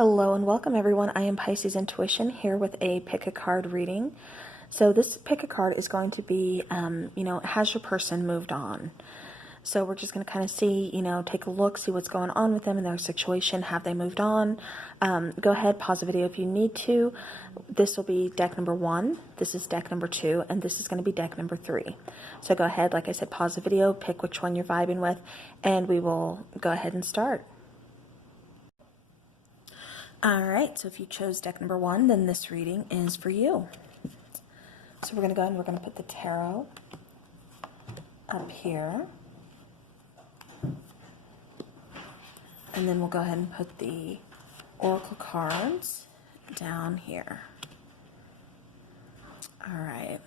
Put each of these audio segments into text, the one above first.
Hello and welcome everyone. I am Piscesintuition here with a pick a card reading. So this pick a card is going to be, has your person moved on? So we're just going to kind of see, take a look, see what's going on with them in their situation. Have they moved on? Go ahead, pause the video if you need to. This will be deck number 1. This is deck number 2, and this is going to be deck number 3. So go ahead, like I said, pause the video, pick which one you're vibing with, and we will go ahead and start. Alright, so if you chose deck number 1, then this reading is for you. So we're going to go ahead and we're going to put the tarot up here. And then we'll go ahead and put the oracle cards down here. Alright.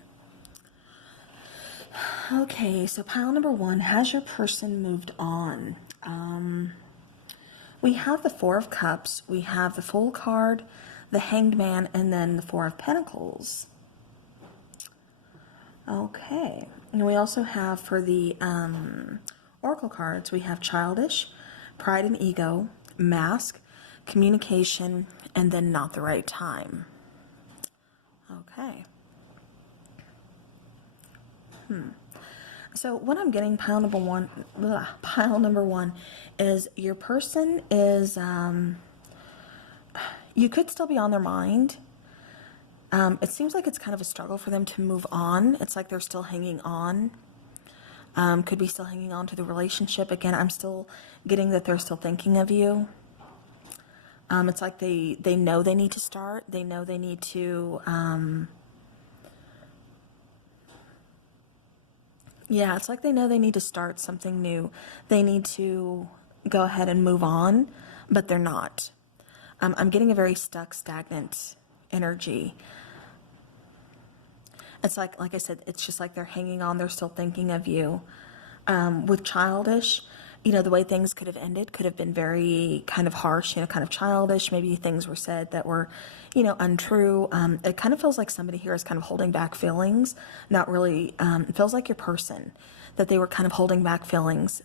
Okay, so pile number 1, has your person moved on? We have the Four of Cups, we have the Fool card, the Hanged Man, and then the Four of Pentacles. Okay, and we also have for the Oracle cards, we have Childish, Pride and Ego, Mask, Communication, and then Not the Right Time. Okay. So what I'm getting, pile number one is your person is, you could still be on their mind. It seems like it's kind of a struggle for them to move on. It's like they're still hanging on. Could be still hanging on to the relationship. Again, I'm still getting that they're still thinking of you. It's like they know they need to start. They know they need to, yeah, it's like they know they need to start something new. They need to go ahead and move on, but they're not. I'm getting a very stuck, stagnant energy. It's like I said, it's just like they're hanging on. They're still thinking of you. With Childish, the way things could have ended could have been very kind of harsh, kind of childish. Maybe things were said that were, untrue. It kind of feels like somebody here is kind of holding back feelings. Not really, it feels like your person, that they were kind of holding back feelings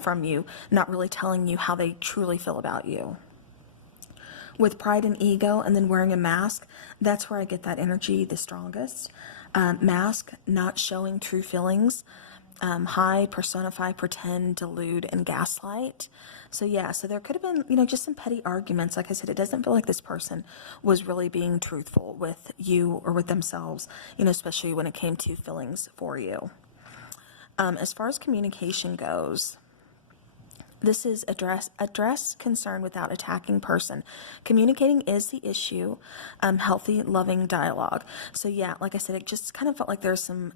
from you, not really telling you how they truly feel about you. With Pride and Ego and then wearing a mask, that's where I get that energy the strongest. Mask, not showing true feelings. Hide, personify, pretend, delude, and gaslight. So yeah, so there could have been, just some petty arguments. Like I said, it doesn't feel like this person was really being truthful with you or with themselves, especially when it came to feelings for you. As far as communication goes, this is address concern without attacking person. Communicating is the issue. Healthy, loving dialogue. So yeah, like I said, it just kind of felt like there's some,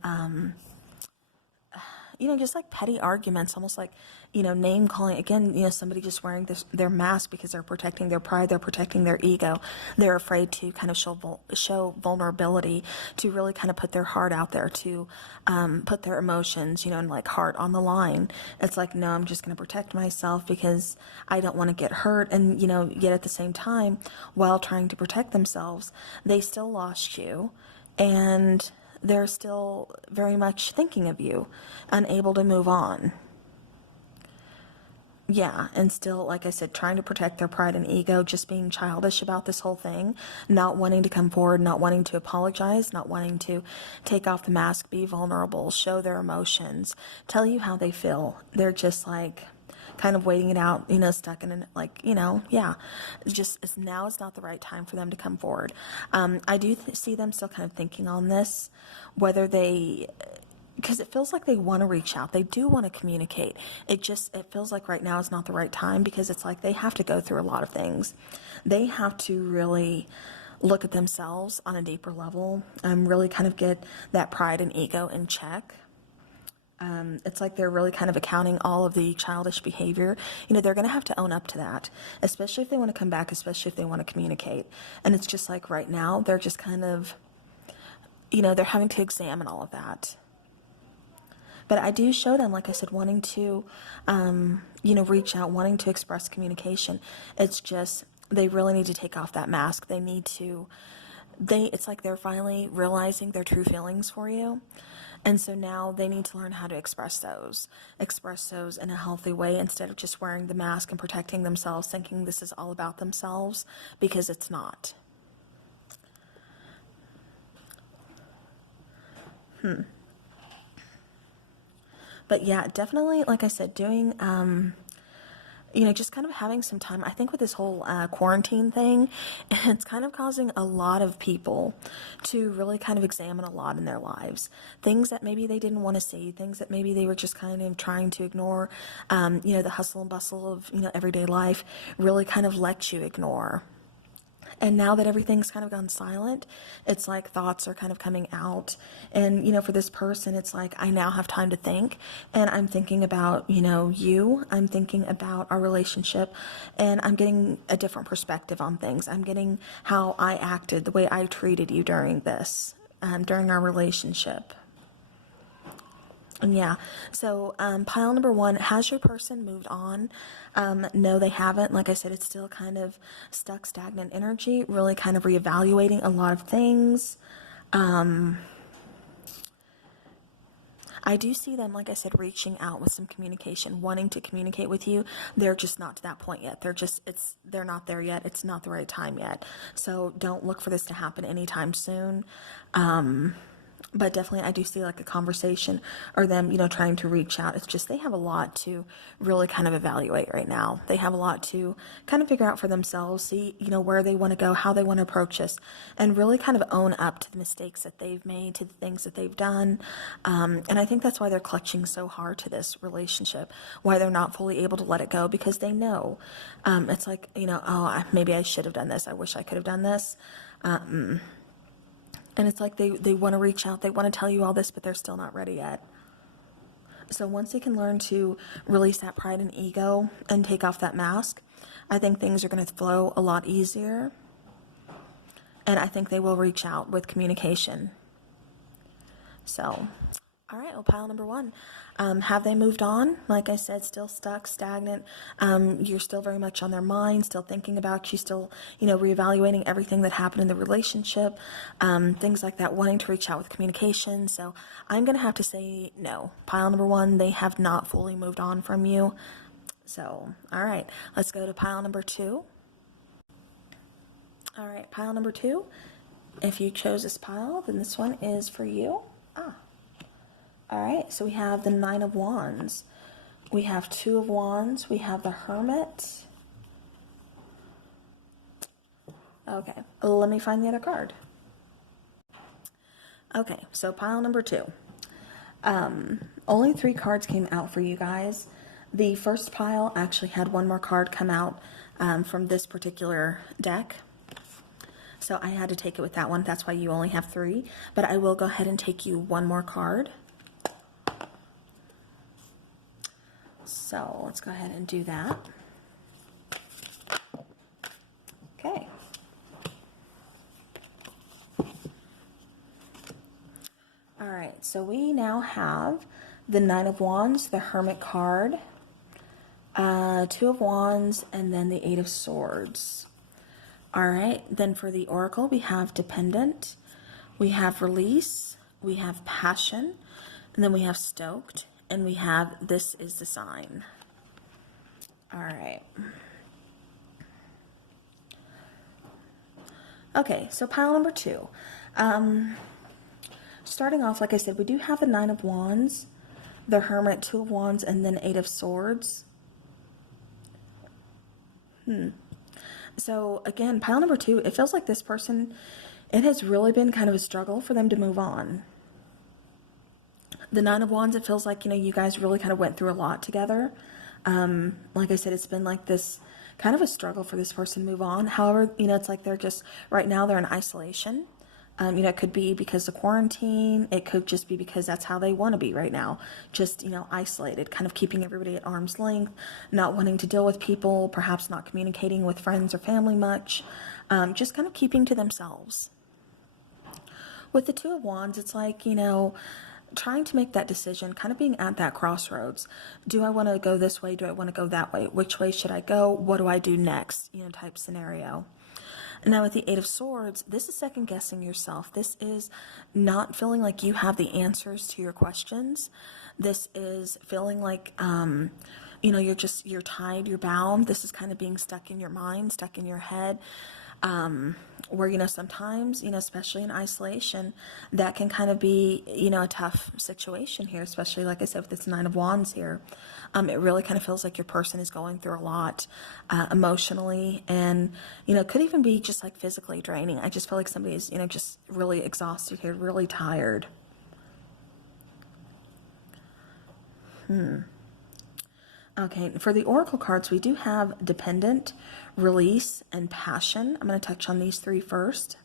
just like petty arguments, almost like, name calling. Again, somebody just wearing their mask because they're protecting their pride, they're protecting their ego. They're afraid to kind of show vulnerability, to really kind of put their heart out there, to put their emotions, and like heart on the line. It's like, no, I'm just going to protect myself because I don't want to get hurt. And, yet at the same time, while trying to protect themselves, they still lost you. And they're still very much thinking of you, unable to move on. Yeah, and still, like I said, trying to protect their pride and ego, just being childish about this whole thing, not wanting to come forward, not wanting to apologize, not wanting to take off the mask, be vulnerable, show their emotions, tell you how they feel. They're just like kind of waiting it out, stuck in it, like, yeah, now is not the right time for them to come forward. I do see them still kind of thinking on this, whether because it feels like they want to reach out. They do want to communicate. It feels like right now is not the right time because it's like they have to go through a lot of things. They have to really look at themselves on a deeper level, really kind of get that pride and ego in check. It's like they're really kind of accounting all of the childish behavior. They're going to have to own up to that, especially if they want to come back, especially if they want to communicate. And it's just like right now, they're just kind of, they're having to examine all of that. But I do show them, like I said, wanting to, reach out, wanting to express communication. It's just, they really need to take off that mask. It's like they're finally realizing their true feelings for you. And so now they need to learn how to express those in a healthy way, instead of just wearing the mask and protecting themselves, thinking this is all about themselves, because it's not. But yeah, definitely, like I said, doing, just kind of having some time. I think with this whole quarantine thing, it's kind of causing a lot of people to really kind of examine a lot in their lives. Things that maybe they didn't want to see, things that maybe they were just kind of trying to ignore. The hustle and bustle of, everyday life really kind of let you ignore. And now that everything's kind of gone silent, it's like thoughts are kind of coming out. And, for this person, it's like, I now have time to think. And I'm thinking about, you. I'm thinking about our relationship. And I'm getting a different perspective on things. I'm getting how I acted, the way I treated you during this, during our relationship. Yeah, so pile number one, has your person moved on? No, they haven't. Like I said, it's still kind of stuck, stagnant energy, really kind of reevaluating a lot of things. I do see them, like I said, reaching out with some communication, wanting to communicate with you. They're just not to that point yet. They're not there yet. It's not the right time yet. So don't look for this to happen anytime soon. But definitely I do see like a conversation or them, trying to reach out. It's just they have a lot to really kind of evaluate right now. They have a lot to kind of figure out for themselves, see, where they want to go, how they want to approach this, and really kind of own up to the mistakes that they've made, to the things that they've done. And I think that's why they're clutching so hard to this relationship, why they're not fully able to let it go, because they know. It's like, maybe I should have done this. I wish I could have done this. And it's like they want to reach out, they want to tell you all this, but they're still not ready yet. So once they can learn to release that pride and ego and take off that mask, I think things are going to flow a lot easier. And I think they will reach out with communication. So, all right, well, pile number one. Have they moved on? Like I said, still stuck, stagnant. You're still very much on their mind, still thinking about you, still, reevaluating everything that happened in the relationship, things like that, wanting to reach out with communication. So I'm going to have to say no. Pile number one, they have not fully moved on from you. So, all right, let's go to pile number two. All right, pile number two. If you chose this pile, then this one is for you. All right, so we have the Nine of Wands. We have Two of Wands. We have the Hermit. Okay, let me find the other card. Okay, so pile number two. Only 3 cards came out for you guys. The first pile actually had one more card come out from this particular deck. So I had to take it with that one. That's why you only have 3. But I will go ahead and take you one more card. So let's go ahead and do that. Okay. All right, so we now have the Nine of Wands, the Hermit card, Two of Wands, and then the Eight of Swords. All right, then for the Oracle, we have Dependent, we have Release, we have Passion, and then we have Stoked, and we have This is the Sign. All right. Okay, so pile number two. Starting off, like I said, we do have the Nine of Wands, the Hermit, Two of Wands, and then Eight of Swords. So again, pile number two, it feels like this person, it has really been kind of a struggle for them to move on. The Nine of Wands, it feels like, you guys really kind of went through a lot together. Like I said, it's been like this kind of a struggle for this person to move on. However, it's like they're just, right now they're in isolation. It could be because of quarantine. It could just be because that's how they want to be right now. Just, isolated, kind of keeping everybody at arm's length, not wanting to deal with people, perhaps not communicating with friends or family much, just kind of keeping to themselves. With the Two of Wands, it's like, trying to make that decision, kind of being at that crossroads. Do I want to go this way? Do I want to go that way? Which way should I go? What do I do next? Type scenario. Now with the Eight of Swords, this is second guessing yourself. This is not feeling like you have the answers to your questions. This is feeling like, you know, you're tied, you're bound. This is kind of being stuck in your mind, stuck in your head. Where, you know, sometimes, you know, especially in isolation, that can kind of be, you know, a tough situation here, especially, like I said, with this Nine of Wands here. It really kind of feels like your person is going through a lot emotionally, and, you know, could even be just like physically draining. I just feel like somebody is, you know, just really exhausted here, really tired. Okay, for the Oracle cards, we do have dependent, release, and passion. I'm going to touch on these three first.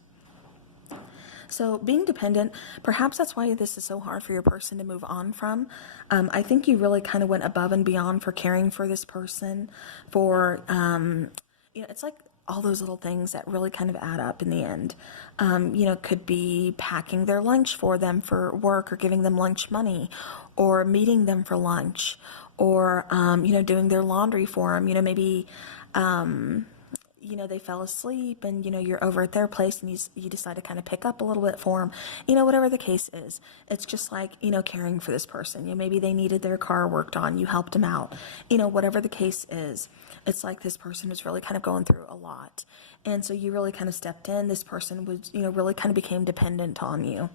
So being dependent, perhaps that's why this is so hard for your person to move on from. I think you really kind of went above and beyond for caring for this person, for, you know, it's like all those little things that really kind of add up in the end. You know, could be packing their lunch for them for work, or giving them lunch money, or meeting them for lunch, or, you know, doing their laundry for them. You know, maybe, you know, they fell asleep and, you know, you're over at their place and you decide to kind of pick up a little bit for them. You know, whatever the case is, it's just like, you know, caring for this person. You know, maybe they needed their car worked on, you helped them out. You know, whatever the case is, it's like this person was really kind of going through a lot. And so you really kind of stepped in. This person was, you know, really kind of became dependent on you.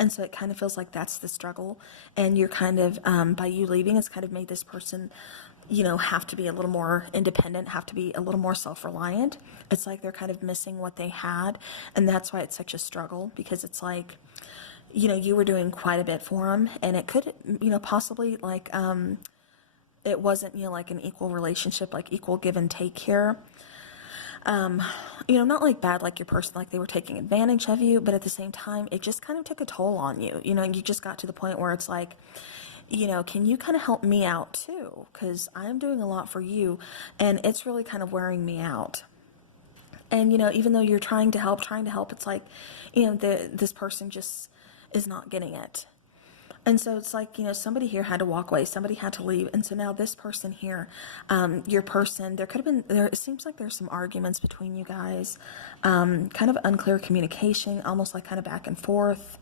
And so it kind of feels like that's the struggle. And you're kind of, by you leaving, it's kind of made this person, you know, have to be a little more independent, have to be a little more self-reliant. It's like they're kind of missing what they had. And that's why it's such a struggle, because it's like, you know, you were doing quite a bit for them, and it could, you know, possibly like, it wasn't, you know, like an equal relationship, like equal give and take here. You know, not like bad, like your person, like they were taking advantage of you, but at the same time, it just kind of took a toll on you. You know, and you just got to the point where it's like, you know, can you kind of help me out too? Because I'm doing a lot for you, and it's really kind of wearing me out. And, you know, even though you're trying to help, it's like, you know, this person just is not getting it. And so it's like, you know, somebody here had to walk away, somebody had to leave. And so now this person here, your person, there could have been, it seems like there's some arguments between you guys, kind of unclear communication, almost like kind of back and forth.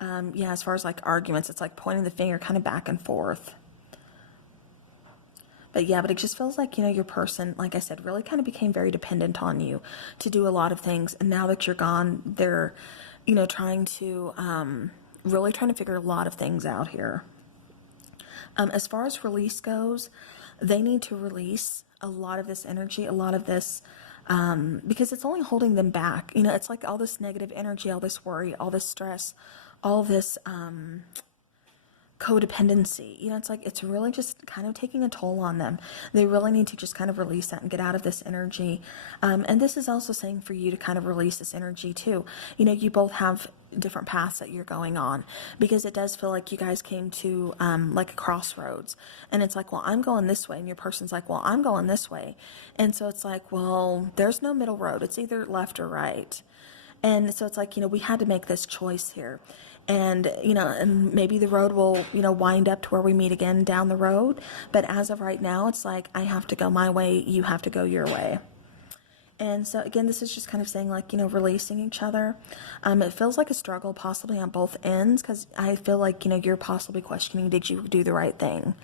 Yeah, as far as like arguments, it's like pointing the finger kind of back and forth. But yeah, but it just feels like, you know, your person, like I said, really kind of became very dependent on you to do a lot of things. And now that you're gone, they're, you know, really trying to figure a lot of things out here. As far as release goes, they need to release a lot of this energy, a lot of this, because it's only holding them back. You know, it's like all this negative energy, all this worry, all this stress, all this, codependency. You know, it's like, it's really just kind of taking a toll on them. They really need to just kind of release that and get out of this energy. And this is also saying for you to kind of release this energy too. You know, you both have different paths that you're going on, because it does feel like you guys came to like a crossroads, and it's like, well, I'm going this way, and your person's like, well, I'm going this way. And so it's like, well, there's no middle road. It's either left or right. And so it's like, you know, we had to make this choice here. And, you know, and maybe the road will, you know, wind up to where we meet again down the road. But as of right now, it's like, I have to go my way, you have to go your way. And so again, this is just kind of saying, like, you know, releasing each other. It feels like a struggle possibly on both ends, because I feel like, you know, you're possibly questioning, did you do the right thing?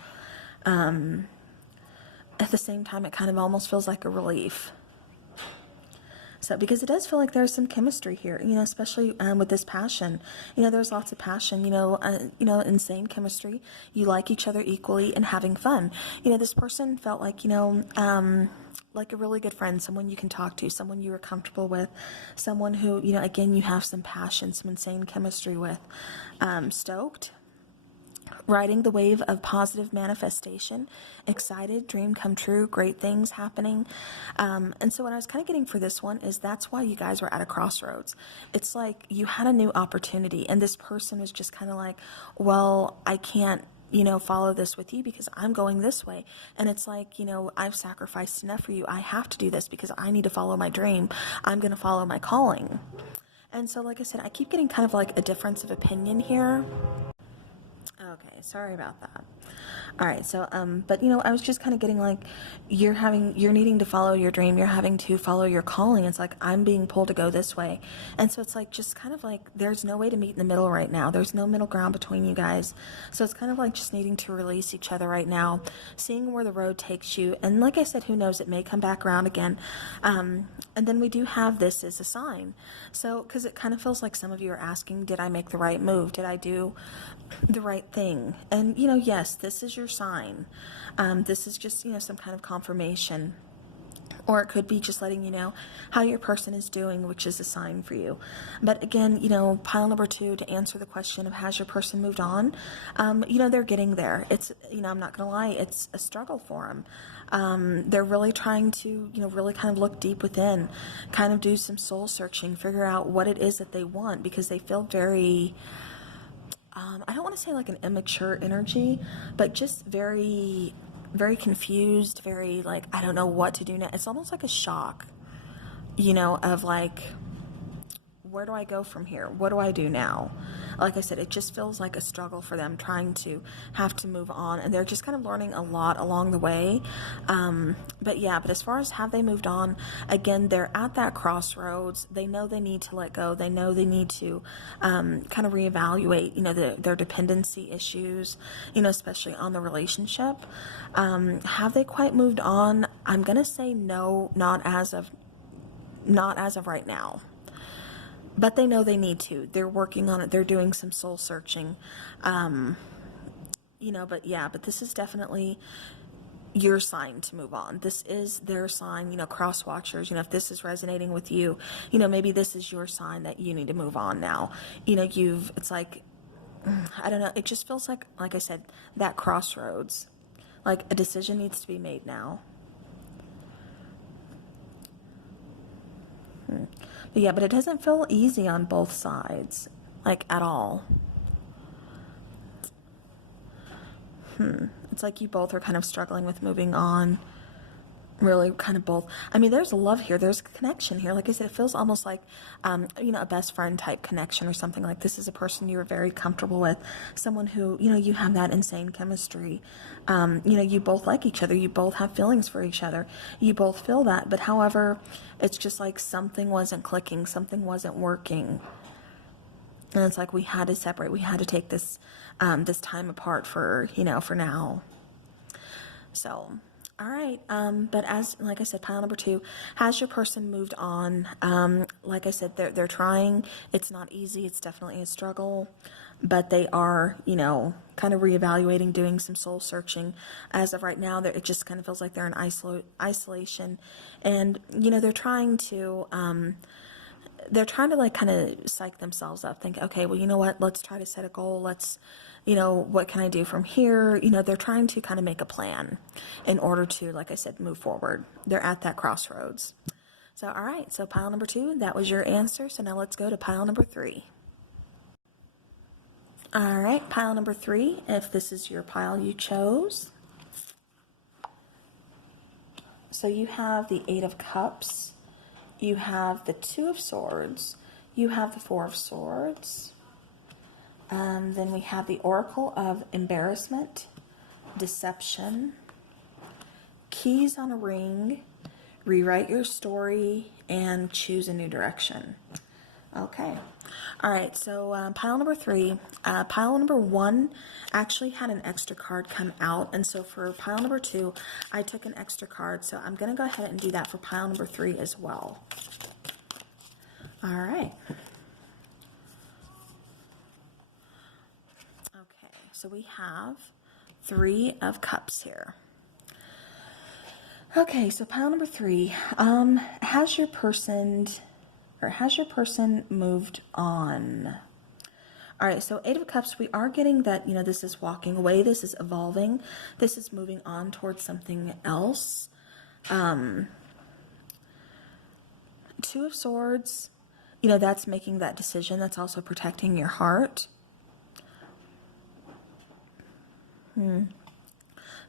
At the same time, it kind of almost feels like a relief. So, because it does feel like there's some chemistry here, you know, especially with this passion. You know, there's lots of passion, you know, insane chemistry. You like each other equally and having fun. You know, this person felt like, you know, like a really good friend, someone you can talk to, someone you were comfortable with, someone who, you know, again, you have some passion, some insane chemistry with. Stoked. Riding the wave of positive manifestation, excited, dream come true, great things happening. And so what I was kind of getting for this one is that's why you guys were at a crossroads. It's like you had a new opportunity, and this person was just kind of like, well, I can't, you know, follow this with you because I'm going this way. And it's like, you know, I've sacrificed enough for you. I have to do this because I need to follow my dream. I'm going to follow my calling. And so, like I said, I keep getting kind of like a difference of opinion here. Okay, sorry about that. All right, so but I was just kind of getting like you're needing to follow your dream, you're having to follow your calling. It's like I'm being pulled to go this way. And so it's like just kind of like there's no way to meet in the middle right now. There's no middle ground between you guys. So it's kind of like just needing to release each other right now, seeing where the road takes you. And like I said, who knows, it may come back around again. And then we do have this as a sign. So, because it kind of feels like some of you are asking, did I make the right move? Did I do the right thing? And, yes, this is your sign. This is just, some kind of confirmation. Or it could be just letting you know how your person is doing, which is a sign for you. But again, pile number 2, to answer the question of has your person moved on, they're getting there. It's, I'm not going to lie, it's a struggle for them. They're really trying to, really kind of look deep within, kind of do some soul searching, figure out what it is that they want, because they feel very, I don't want to say like an immature energy, but just very, very confused, very like, I don't know what to do now. It's almost like a shock, of like, where do I go from here? What do I do now? Like I said, it just feels like a struggle for them, trying to have to move on, and they're just kind of learning a lot along the way. But as far as have they moved on, again, they're at that crossroads. They know they need to let go. They know they need to kind of reevaluate, their dependency issues, especially on the relationship. Have they quite moved on? I'm gonna say no, not as of right now. But they know they need to. They're working on it. They're doing some soul searching. But this is definitely your sign to move on. This is their sign, cross watchers, if this is resonating with you, maybe this is your sign that you need to move on now. It's like, I don't know, it just feels like I said, that crossroads, like a decision needs to be made now. But it doesn't feel easy on both sides, like at all. It's like you both are kind of struggling with moving on. Really kind of both. I mean, there's love here. There's a connection here. Like I said, it feels almost like, a best friend type connection or something. Like this is a person you're very comfortable with. Someone who, you have that insane chemistry. You both like each other. You both have feelings for each other. You both feel that. But however, it's just like something wasn't clicking. Something wasn't working. And it's like we had to separate. We had to take this, this time apart for now. So... all right, but like I said, pile number 2, has your person moved on? Like I said, they're trying. It's not easy. It's definitely a struggle, but they are, kind of reevaluating, doing some soul searching. As of right now, it just kind of feels like they're in isolation, and they're trying to. Like kind of psych themselves up, think, okay, well, you know what, let's try to set a goal. Let's, what can I do from here? They're trying to kind of make a plan in order to, like I said, move forward. They're at that crossroads. So, all right, so pile number 2, that was your answer. So now let's go to pile number 3. All right, pile number 3, if this is your pile you chose. So you have the 8 of Cups. You have the 2 of Swords, you have the 4 of Swords, then we have the Oracle of Embarrassment, Deception, Keys on a Ring, Rewrite Your Story, and Choose a New Direction. Okay. All right, so pile number 3, pile number 1 actually had an extra card come out, and so for pile number 2, I took an extra card, so I'm going to go ahead and do that for pile number 3 as well. All right. Okay, so we have 3 of Cups here. Okay, so pile number 3, has your person moved on? All right, so 8 of Cups, we are getting that, this is walking away, this is evolving, this is moving on towards something else. 2 of Swords, that's making that decision, that's also protecting your heart.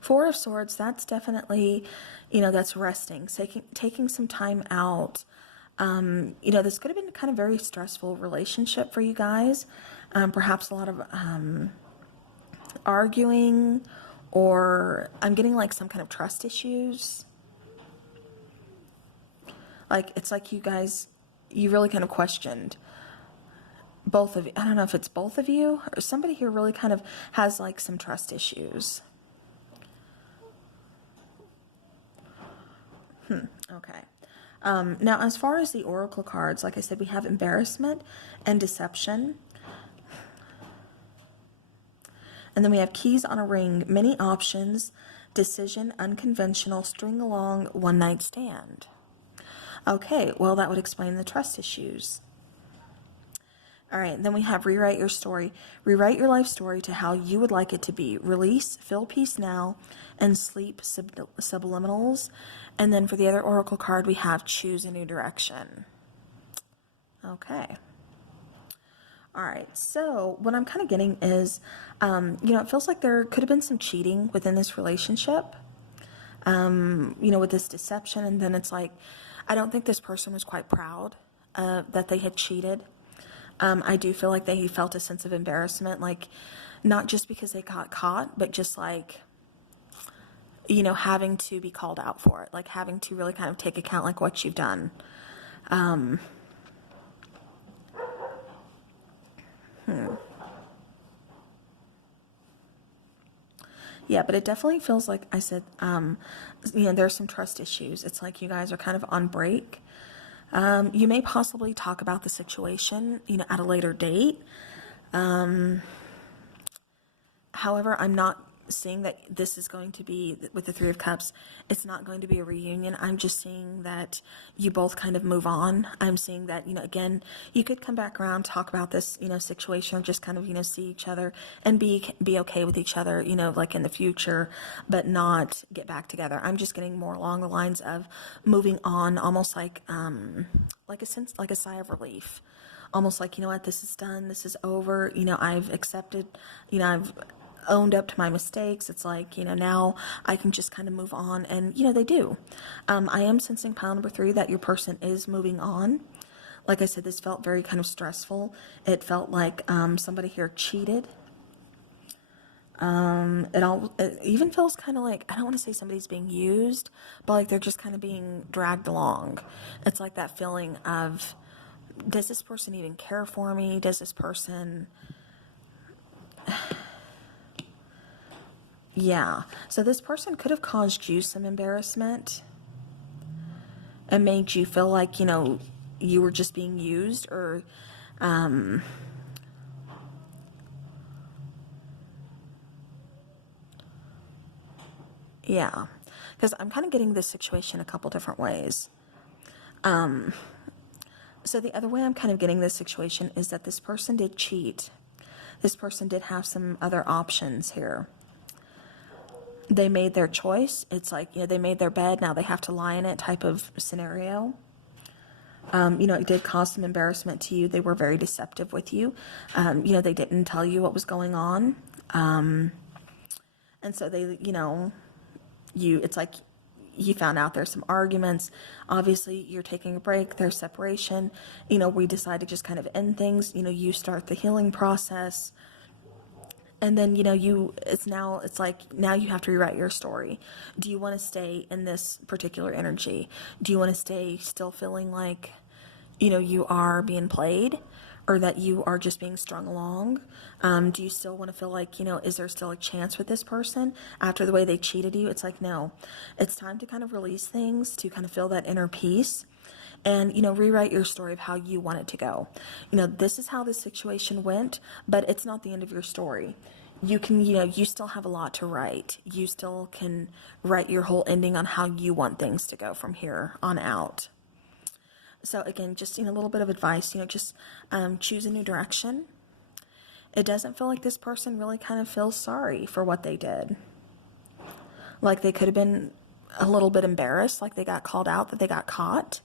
4 of Swords, that's definitely, that's resting, taking some time out. This could have been kind of very stressful relationship for you guys. Perhaps a lot of arguing, or I'm getting like some kind of trust issues. Like, it's like you guys, you really kind of questioned both of you. I don't know if it's both of you or somebody here really kind of has like some trust issues. Okay. Now, as far as the oracle cards, like I said, we have embarrassment and deception. And then we have keys on a ring, many options, decision, unconventional, string along, one night stand. Okay, well, that would explain the trust issues. All right, then we have rewrite your story. Rewrite your life story to how you would like it to be. Release, feel peace now, and sleep subliminals. And then for the other oracle card, we have choose a new direction. Okay. All right, so what I'm kind of getting is, it feels like there could have been some cheating within this relationship, with this deception. And then it's like, I don't think this person was quite proud that they had cheated. I do feel like they felt a sense of embarrassment, like not just because they got caught, but just like, having to be called out for it, like having to really kind of take account like what you've done. Yeah, but it definitely feels like I said, there's some trust issues. It's like you guys are kind of on break. You may possibly talk about the situation, at a later date. However, I'm not seeing that this is going to be, with the Three of Cups, it's not going to be a reunion. I'm just seeing that you both kind of move on. I'm seeing that, again, you could come back around, talk about this, situation, or just kind of, see each other and be okay with each other, like in the future, but not get back together. I'm just getting more along the lines of moving on, almost like a sigh of relief. Almost like, what, this is done, this is over, I've accepted, I've owned up to my mistakes. It's like, now I can just kind of move on. And, they do. I am sensing pile number 3 that your person is moving on. Like I said, this felt very kind of stressful. It felt like somebody here cheated. It even feels kind of like, I don't want to say somebody's being used, but like they're just kind of being dragged along. It's like that feeling of, does this person even care for me? Does this person... Yeah, so this person could have caused you some embarrassment and made you feel like, you were just being used, or, yeah, because I'm kind of getting this situation a couple different ways. So the other way I'm kind of getting this situation is that this person did cheat. This person did have some other options here. They made their choice. It's like, they made their bed, now they have to lie in it type of scenario. It did cause some embarrassment to you. They were very deceptive with you. They didn't tell you what was going on. And so they, it's like you found out there's some arguments. Obviously, you're taking a break, there's separation. We decide to just kind of end things. You start the healing process. And then, it's like now you have to rewrite your story. Do you want to stay in this particular energy? Do you want to stay still feeling like, you are being played, or that you are just being strung along? Do you still want to feel like, is there still a chance with this person after the way they cheated you? It's like, no, it's time to kind of release things, to kind of feel that inner peace. And, rewrite your story of how you want it to go. This is how this situation went, but it's not the end of your story. You can, you still have a lot to write. You still can write your whole ending on how you want things to go from here on out. So again, just, a little bit of advice, just choose a new direction. It doesn't feel like this person really kind of feels sorry for what they did. Like they could have been a little bit embarrassed, like they got called out, that they got caught.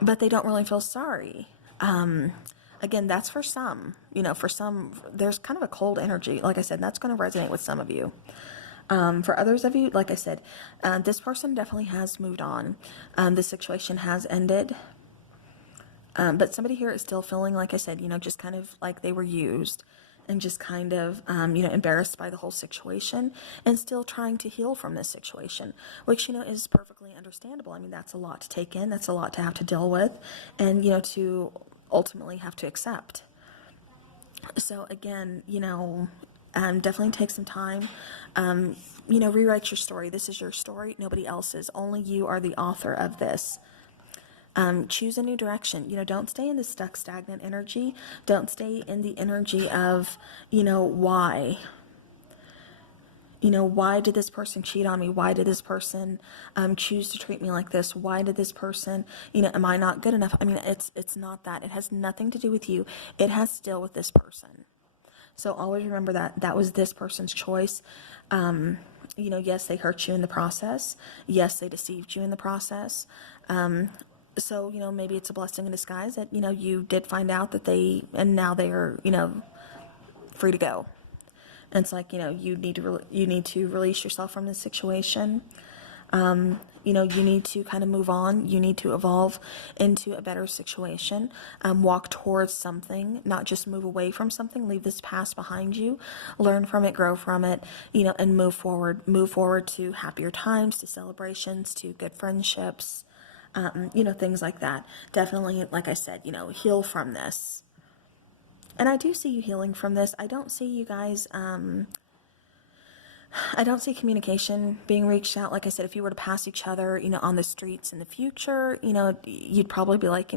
But they don't really feel sorry. Again, that's for some. For some, there's kind of a cold energy. Like I said, that's going to resonate with some of you. For others of you, like I said, this person definitely has moved on. The situation has ended. But somebody here is still feeling, like I said, just kind of like they were used. and just kind of, embarrassed by the whole situation and still trying to heal from this situation, which, is perfectly understandable. I mean, that's a lot to take in. That's a lot to have to deal with and, to ultimately have to accept. So again, definitely take some time, rewrite your story. This is your story, nobody else's. Only you are the author of this. Choose a new direction. Don't stay in the stuck, stagnant energy. Don't stay in the energy of, why. Why did this person cheat on me? Why did this person choose to treat me like this? Why did this person, am I not good enough? I mean, it's not that. It has nothing to do with you. It has to deal with this person. So always remember that was this person's choice. Yes, they hurt you in the process. Yes, they deceived you in the process. So, maybe it's a blessing in disguise that, you did find out that and now they are, free to go. And it's like, you need to release yourself from this situation. You need to kind of move on. You need to evolve into a better situation, walk towards something, not just move away from something, leave this past behind you, learn from it, grow from it, and move forward to happier times, to celebrations, to good friendships, things like that. Definitely, like I said, heal from this. And I do see you healing from this. I don't see you guys, I don't see communication being reached out. Like I said, if you were to pass each other, on the streets in the future, you'd probably be like,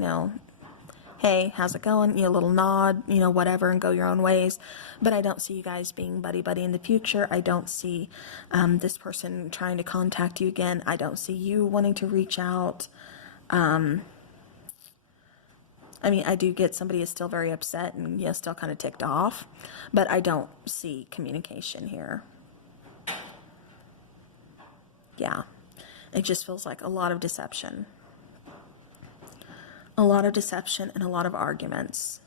hey, how's it going? A little nod, whatever, and go your own ways. But I don't see you guys being buddy-buddy in the future. I don't see this person trying to contact you again. I don't see you wanting to reach out. I mean, I do get somebody is still very upset and, still kind of ticked off. But I don't see communication here. Yeah, it just feels like a lot of deception. A lot of deception and a lot of arguments.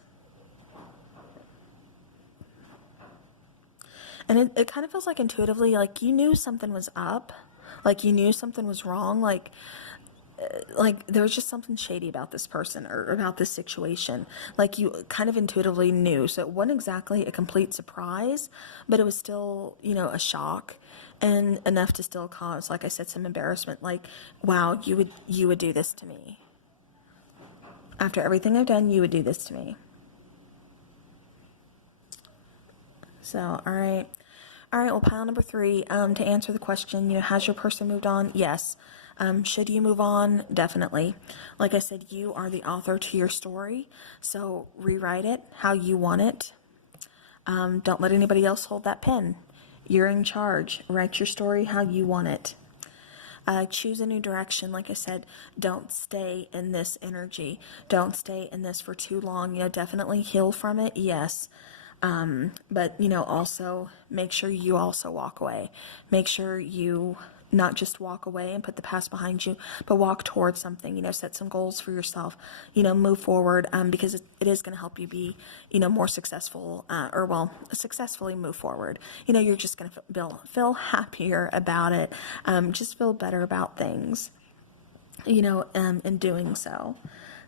And it kind of feels like intuitively, like you knew something was up. Like you knew something was wrong. Like there was just something shady about this person or about this situation. Like you kind of intuitively knew. So it wasn't exactly a complete surprise, but it was still, a shock and enough to still cause, like I said, some embarrassment. Like, wow, you would do this to me. After everything I've done, you would do this to me. So, all right. All right, well, pile number 3, to answer the question, has your person moved on? Yes. Should you move on? Definitely. Like I said, you are the author to your story, so rewrite it how you want it. Don't let anybody else hold that pen. You're in charge. Write your story how you want it. Choose a new direction. Like I said, don't stay in this energy. Don't stay in this for too long. Definitely heal from it, yes. But, also make sure you also walk away. Make sure you not just walk away and put the past behind you, but walk towards something, set some goals for yourself, move forward, because it is going to help you be, more successful, successfully move forward. You're just going to feel happier about it, just feel better about things, in doing so.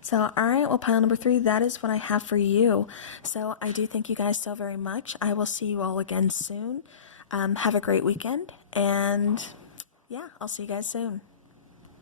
So, all right, well, pile number 3, that is what I have for you. So I do thank you guys so very much. I will see you all again soon. Have a great weekend, and yeah, I'll see you guys soon.